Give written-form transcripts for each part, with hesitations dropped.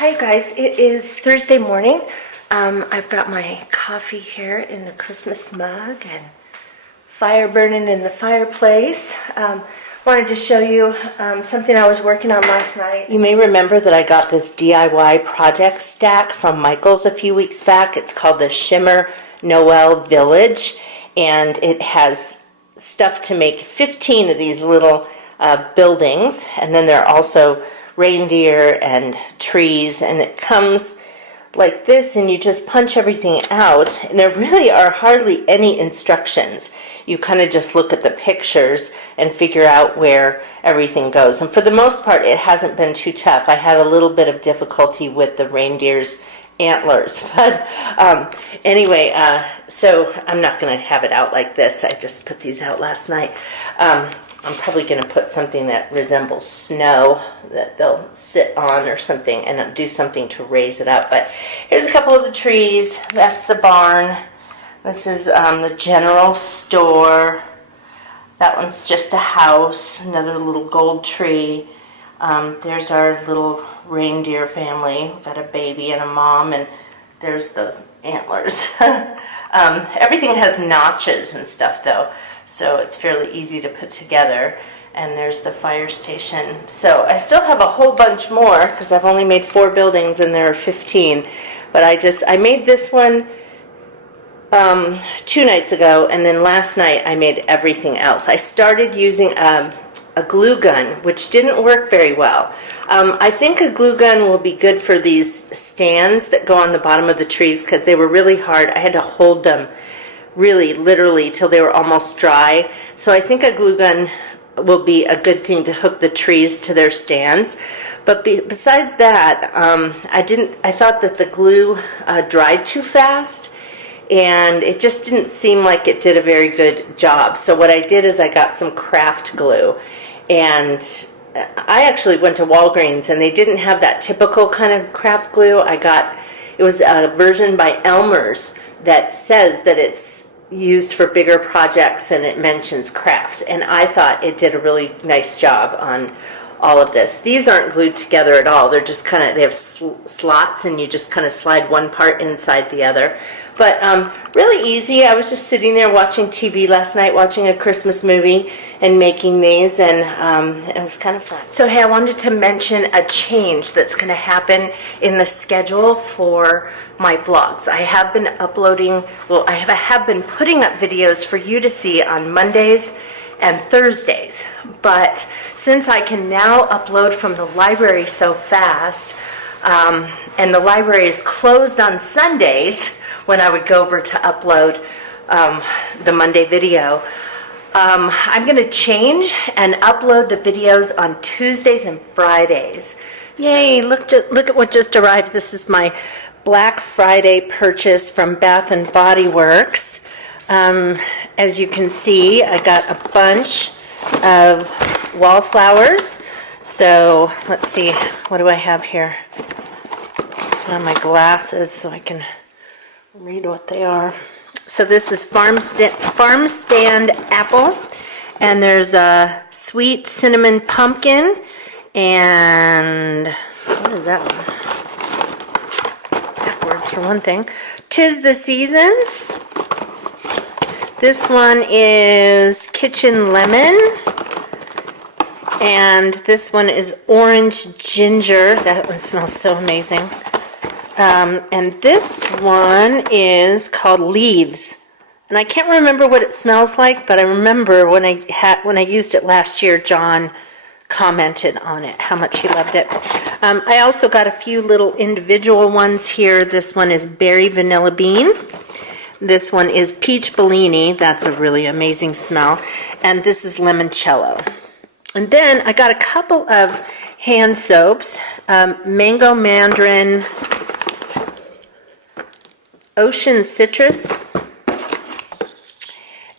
Hi guys, it is Thursday morning. I've got my coffee here in a Christmas mug and fire burning in the fireplace. Wanted to show you something I was working on last night. You may remember that I got this DIY project stack from Michael's a few weeks back. It's called the Shimmer Noel Village, and it has stuff to make 15 of these little buildings, and then there are also reindeer and trees, and it comes like this, and you just punch everything out, and there really are hardly any instructions. You kind of just look at the pictures and figure out where everything goes, and for the most part it hasn't been too tough. I had a little bit of difficulty with the reindeer's antlers, but anyway, so I'm not going to have it out like this. I just put these out last night. I'm probably going to put something that resembles snow that they'll sit on or something, and do something to raise it up. But here's a couple of the trees. That's the barn. This is the general store. That one's just a house. Another little gold tree. There's our little reindeer family. We've got a baby and a mom, and there's those antlers. Everything has notches and stuff though, so it's fairly easy to put together. And there's the fire station. So I still have a whole bunch more because I've only made 4 buildings and there are 15. But I made this one 2 nights ago, and then last night I made everything else. I started using a glue gun, which didn't work very well. I think a glue gun will be good for these stands that go on the bottom of the trees because they were really hard. I had to hold them really literally till they were almost dry. So I think a glue gun will be a good thing to hook the trees to their stands. But besides that, I thought that the glue dried too fast, and it just didn't seem like it did a very good job. So what I did is I got some craft glue, and I actually went to Walgreens, and they didn't have that typical kind of craft glue. It was a version by Elmer's that says that it's used for bigger projects, and it mentions crafts, and I thought it did a really nice job on all of this. These aren't glued together at all. They're just kind of, they have slots, and you just kind of slide one part inside the other. But really easy. I was just sitting there watching TV last night, watching a Christmas movie and making these, and it was kind of fun. So hey, I wanted to mention a change that's going to happen in the schedule for my vlogs. I have been uploading, well, I have been putting up videos for you to see on Mondays and Thursdays, but since I can now upload from the library so fast, and the library is closed on Sundays when I would go over to upload the Monday video, I'm going to change and upload the videos on Tuesdays and Fridays. Yay, look at what just arrived. This is my Black Friday purchase from Bath and Body Works. As you can see, I got a bunch of wallflowers. So let's see, what do I have here? Put on my glasses so I can read what they are. So this is farm stand apple, and there's a sweet cinnamon pumpkin, and what is that one? For one thing. 'Tis the Season. This one is Kitchen Lemon, and this one is Orange Ginger. That one smells so amazing. And this one is called Leaves, and I can't remember what it smells like, but I remember when I used it last year, John commented on it, how much he loved it. I also got a few little individual ones here. This one is Berry Vanilla Bean. This one is Peach Bellini. That's a really amazing smell. And this is Limoncello. And then I got a couple of hand soaps. Mango Mandarin, Ocean Citrus,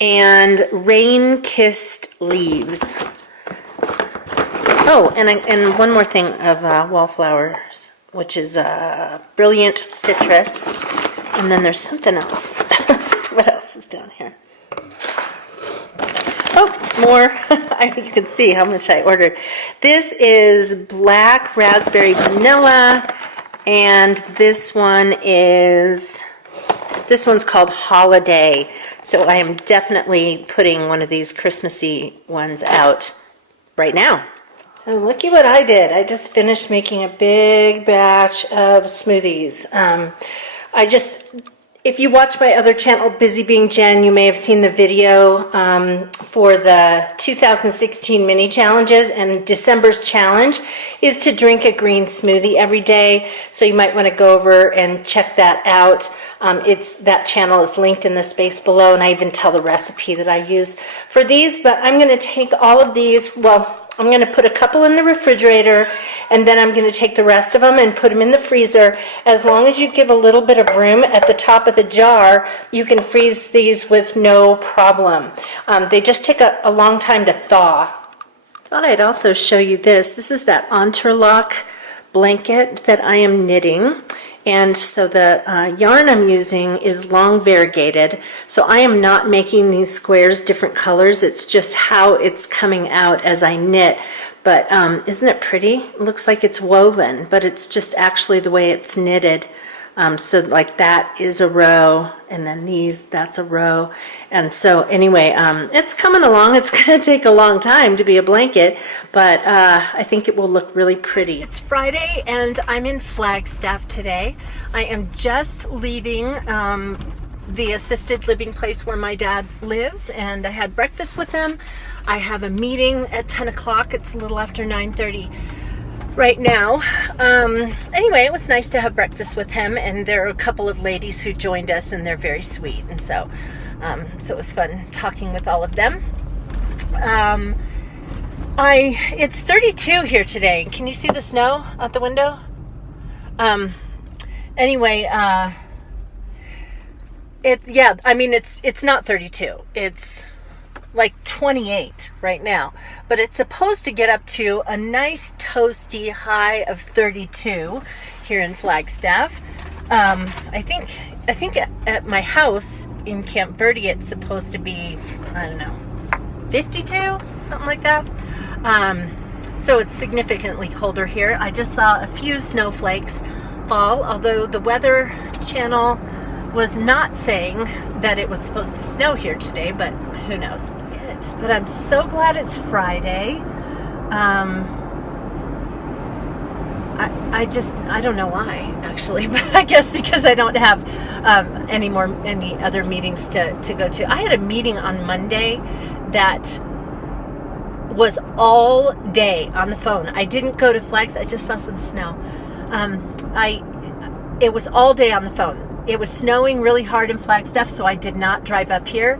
and Rain Kissed Leaves. Oh, and one more thing of wallflowers, which is Brilliant Citrus. And then there's something else. What else is down here? Oh, more. You can see how much I ordered. This is Black Raspberry Vanilla. And this one's called Holiday. So I am definitely putting one of these Christmassy ones out right now. So looky what I did. I just finished making a big batch of smoothies. If you watch my other channel, Busy Being Jen, you may have seen the video for the 2016 mini challenges, and December's challenge is to drink a green smoothie every day. So you might want to go over and check that out. That channel is linked in the space below, and I even tell the recipe that I use for these. But I'm going to take all of these, I'm going to put a couple in the refrigerator, and then I'm going to take the rest of them and put them in the freezer. As long as you give a little bit of room at the top of the jar, you can freeze these with no problem. They just take a long time to thaw. Thought I'd also show you this. This is that interlock blanket that I am knitting. And so the yarn I'm using is long variegated. So I am not making these squares different colors. It's just how it's coming out as I knit. But isn't it pretty? It looks like it's woven, but it's just actually the way it's knitted. So like that is a row, and then that's a row. And so anyway, it's coming along. It's going to take a long time to be a blanket, but I think it will look really pretty. It's Friday, and I'm in Flagstaff today. I am just leaving the assisted living place where my dad lives, and I had breakfast with him. I have a meeting at 10 o'clock. It's a little after 9:30. Right now. Anyway, it was nice to have breakfast with him, and there are a couple of ladies who joined us, and they're very sweet, and so it was fun talking with all of them. It's 32 here today. Can you see the snow out the window? Anyway, it's not 32. It's like 28 right now, but it's supposed to get up to a nice toasty high of 32 here in Flagstaff. I think at my house in Camp Verde it's supposed to be, I don't know, 52, something like that. So it's significantly colder here. I just saw a few snowflakes fall, although the Weather Channel was not saying that it was supposed to snow here today, but who knows. But I'm so glad it's Friday. I don't know why, actually, but I guess because I don't have any other meetings to go to. I had a meeting on Monday that was all day on the phone. I didn't go to Flags. I just saw some snow. It was all day on the phone. It was snowing really hard in Flagstaff, so I did not drive up here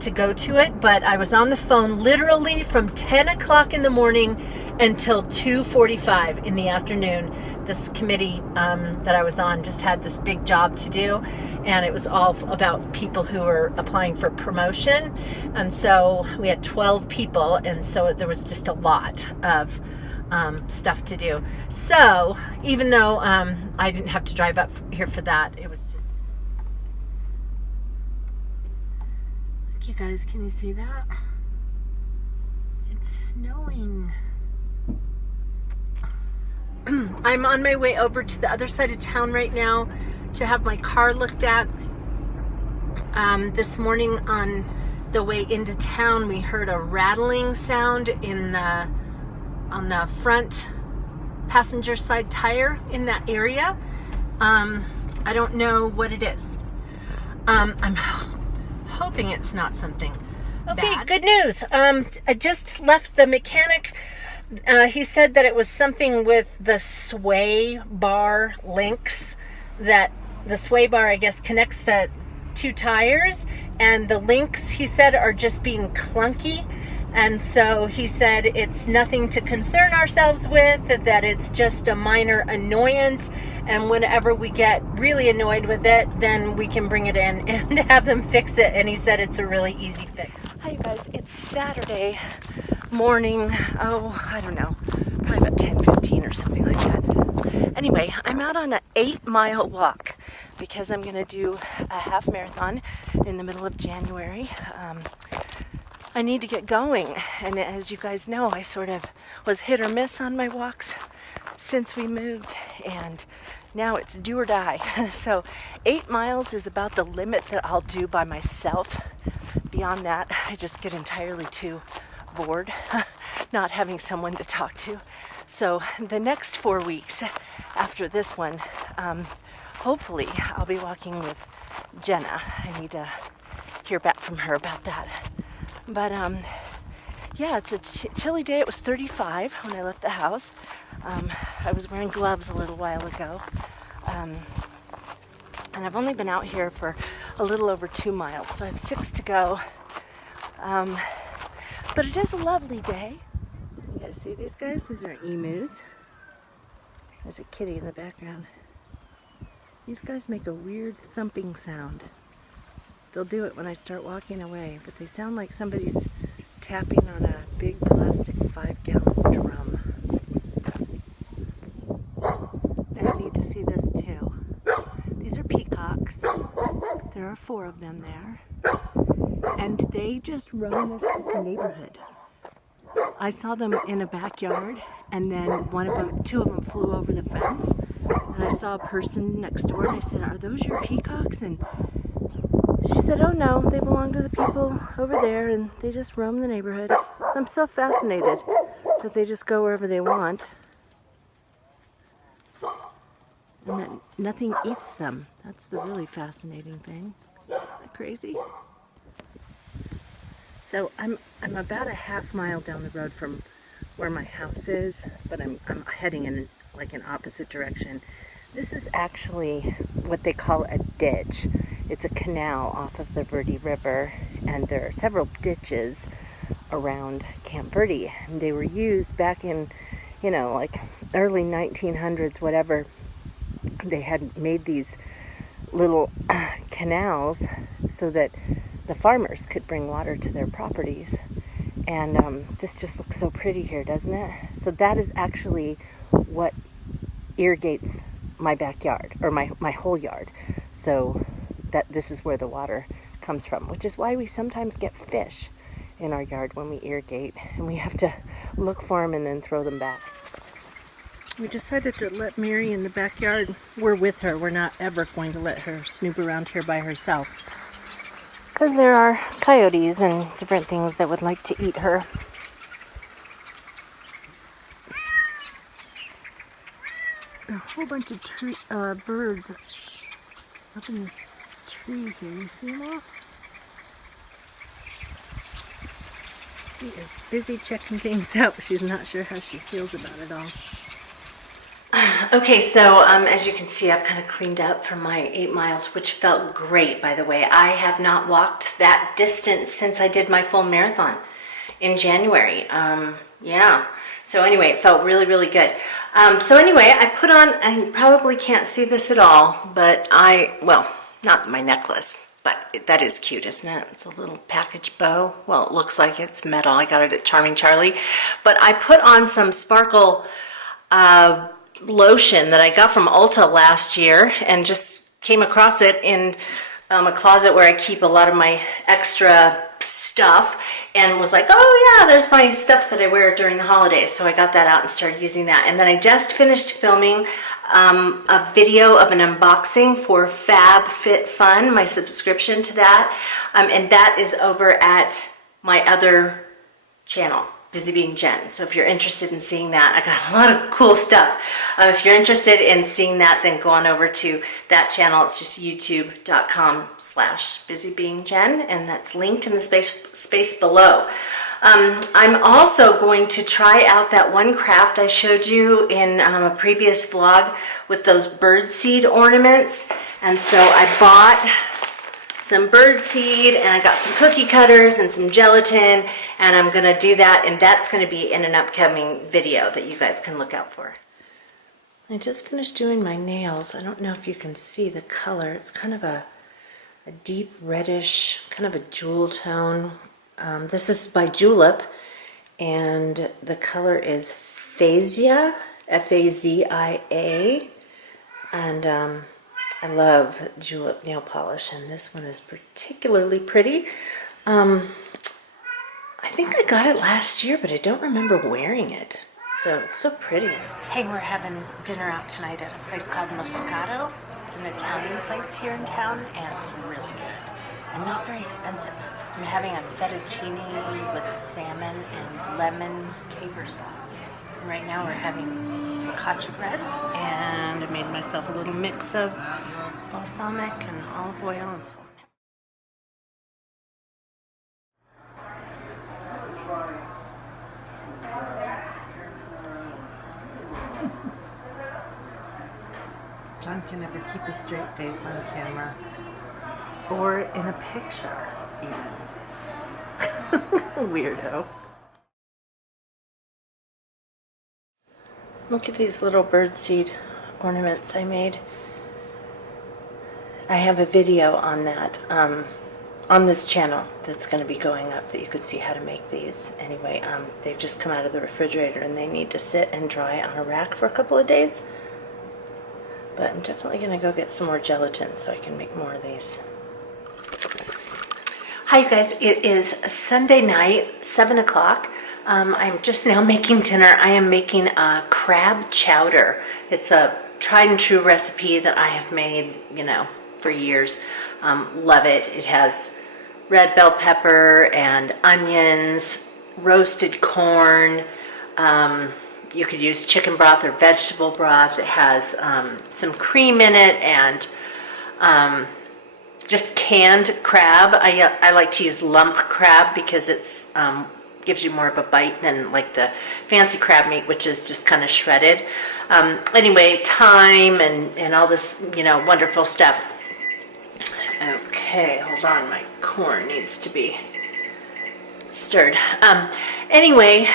to go to it, but I was on the phone literally from 10 o'clock in the morning until 2:45 in the afternoon. This committee that I was on just had this big job to do, and it was all about people who were applying for promotion, and so we had 12 people, and so there was just a lot of stuff to do. So even though I didn't have to drive up here for that, it was just... You guys, can you see that? It's snowing. I'm on my way over to the other side of town right now to have my car looked at. This morning on the way into town, we heard a rattling sound on the front passenger side tire in that area. I don't know what it is. I'm hoping it's not something bad. Good news. I just left the mechanic. He said that it was something with the sway bar links, that the sway bar, I guess, connects the two tires, and the links, he said, are just being clunky. And so he said it's nothing to concern ourselves with, that it's just a minor annoyance, and whenever we get really annoyed with it, then we can bring it in and have them fix it. And he said it's a really easy fix. Hi you guys, it's Saturday morning, I don't know, probably about 10:15 or something like that. Anyway, I'm out on an 8-mile walk because I'm gonna do a half marathon in the middle of January. I need to get going, and as you guys know, I sort of was hit or miss on my walks since we moved, and now it's do or die. So 8 miles is about the limit that I'll do by myself. Beyond that, I just get entirely too bored not having someone to talk to. So the next 4 weeks after this one, hopefully I'll be walking with Jenna. I need to hear back from her about that. But yeah, it's a chilly day. It was 35 when I left the house. I was wearing gloves a little while ago. And I've only been out here for a little over 2 miles, so I have 6 to go. But it is a lovely day. You guys see these guys? These are emus. There's a kitty in the background. These guys make a weird thumping sound. They'll do it when I start walking away, but they sound like somebody's tapping on a big plastic 5-gallon drum. And I need to see this too. These are peacocks. There are 4 of them there. And they just roam this neighborhood. I saw them in a backyard, and then 2 of them flew over the fence. And I saw a person next door, and I said, "Are those your peacocks?" And she said, "Oh no, they belong to the people over there, and they just roam the neighborhood." I'm so fascinated that they just go wherever they want, and that nothing eats them. That's the really fascinating thing. Isn't that crazy? So I'm about a half mile down the road from where my house is, but I'm heading in like an opposite direction. This is actually what they call a ditch. It's a canal off of the Verde River, and there are several ditches around Camp Verde. And they were used back in, like early 1900s, whatever. They had made these little canals so that the farmers could bring water to their properties. And this just looks so pretty here, doesn't it? So that is actually what irrigates my backyard, or my whole yard. So that this is where the water comes from, which is why we sometimes get fish in our yard when we irrigate, and we have to look for them and then throw them back. We decided to let Mary in the backyard. We're with her. We're not ever going to let her snoop around here by herself, because there are coyotes and different things that would like to eat her. A whole bunch of birds up in this tree here. You see them all? She is busy checking things out. She's not sure how she feels about it all. Okay, so as you can see, I've kind of cleaned up for my 8 miles, which felt great, by the way. I have not walked that distance since I did my full marathon in January. Yeah. So anyway, it felt really, really good. So anyway, I put on, and you probably can't see this at all, but well, not my necklace, but that is cute, isn't it? It's a little package bow. Well, it looks like it's metal. I got it at Charming Charlie. But I put on some sparkle lotion that I got from Ulta last year, and just came across it in a closet where I keep a lot of my extra stuff, and was like, oh yeah, there's my stuff that I wear during the holidays. So I got that out and started using that. And then I just finished filming a video of an unboxing for FabFitFun, my subscription to that, and that is over at my other channel, Busy Being Jen. So if you're interested in seeing that, I got a lot of cool stuff. If you're interested in seeing that, then go on over to that channel. It's just youtube.com/busybeingjen, and that's linked in the space below. I'm also going to try out that one craft I showed you in a previous vlog with those birdseed ornaments. And so I bought some birdseed, and I got some cookie cutters and some gelatin, and I'm gonna do that, and that's gonna be in an upcoming video that you guys can look out for. I just finished doing my nails. I don't know if you can see the color. It's kind of a deep reddish, kind of a jewel tone. This is by Julep, and the color is Fazia, F-A-Z-I-A, and I love Julep nail polish, and this one is particularly pretty. I think I got it last year, but I don't remember wearing it. So it's so pretty. Hey, we're having dinner out tonight at a place called Moscato. It's an Italian place here in town, and it's really good and not very expensive. I'm having a fettuccine with salmon and lemon caper sauce. And right now we're having focaccia bread, and I made myself a little mix of balsamic and olive oil and salt. John can never keep a straight face on camera or in a picture, even. Weirdo. Look at these little birdseed ornaments I made. I have a video on that, on this channel that's going to be going up that you could see how to make these. Anyway, they've just come out of the refrigerator and they need to sit and dry on a rack for a couple of days. But I'm definitely going to go get some more gelatin so I can make more of these. Hi you guys, it is Sunday night, 7 o'clock. I'm just now making dinner. I am making a crab chowder. It's a tried and true recipe that I have made, you know, for years. Love it. It has red bell pepper and onions, roasted corn. You could use chicken broth or vegetable broth. It has some cream in it and just canned crab. I like to use lump crab because it's gives you more of a bite than like the fancy crab meat, which is just kind of shredded. Anyway, thyme and all this, you know, wonderful stuff. Okay, hold on, my corn needs to be stirred. Anyway,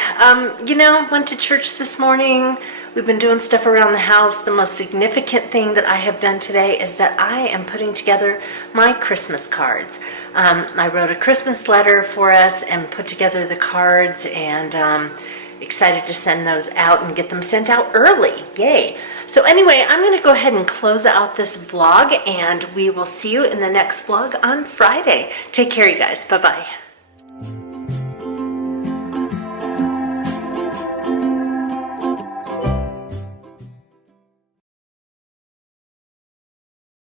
you know, went to church this morning. We've been doing stuff around the house. The most significant thing that I have done today is that I am putting together my Christmas cards. I wrote a Christmas letter for us and put together the cards, and excited to send those out and get them sent out early. Yay! So anyway, I'm going to go ahead and close out this vlog, and we will see you in the next vlog on Friday. Take care, you guys. Bye-bye.